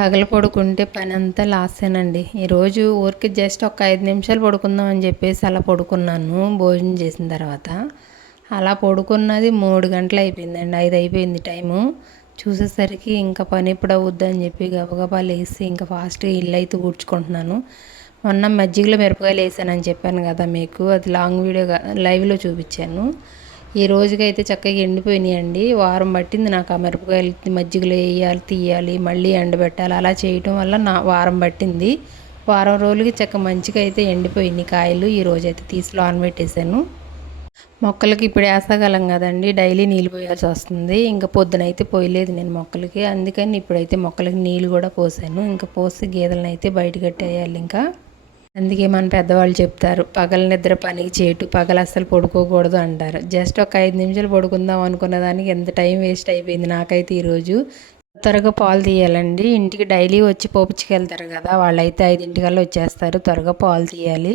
పగలు పడుకుంటే పనంతా లాసేనండి. ఈరోజు ఊరికే జస్ట్ ఒక 5 నిమిషాలు పడుకుందాం అని చెప్పేసి అలా పడుకున్నాను భోజనం చేసిన తర్వాత. అలా పడుకున్నది 3 గంటలు అయిపోయిందండి. 5 అయిపోయింది టైము. చూసేసరికి ఇంకా పని ఎప్పుడు అవుద్దని చెప్పి గబగబా లేసి ఇంకా ఫాస్ట్‌గా ఇల్లు అయితే ఊడ్చుకుంటున్నాను. మొన్న మజ్జిగలో మిరపకాయలు వేసానని చెప్పాను కదా మీకు. అది లాంగ్ వీడియోగా లైవ్‌లో చూపించాను. ఈ రోజుకైతే చక్కగా ఎండిపోయినాయండి. వారం పట్టింది నాకు ఆ మిరపకాయలు మజ్జిగలో వేయాలి, తీయాలి, మళ్ళీ ఎండబెట్టాలి. అలా చేయటం వల్ల వారం పట్టింది. వారం రోజులకి మంచిగా అయితే ఎండిపోయినాయి కాయలు. ఈ రోజైతే తీసి లోన పెట్టేశాను. మొక్కలకి ఇప్పుడు వేసవికాలం కదండి, డైలీ నీళ్ళు పోయాల్సి వస్తుంది. ఇంకా పొద్దునైతే పోయలేదు నేను మొక్కలకి. అందుకని ఇప్పుడైతే మొక్కలకి నీళ్ళు కూడా పోసాను. ఇంకా పోసి గేదెలను అయితే బయట కట్టేయాలి ఇంకా. అందుకే మన పెద్దవాళ్ళు చెప్తారు, పగల నిద్ర పనికి చేటు, పగలు అస్సలు పడుకోకూడదు అంటారు. జస్ట్ ఒక 5 నిమిషాలు పడుకుందాం అనుకున్న దానికి ఎంత టైం వేస్ట్ అయిపోయింది నాకైతే ఈరోజు. త్వరగా పాలు తీయాలండి. ఇంటికి డైలీ వచ్చి పోపిచ్చుకెళ్తారు కదా, వాళ్ళైతే 5 వచ్చేస్తారు. త్వరగా పాలు తీయాలి.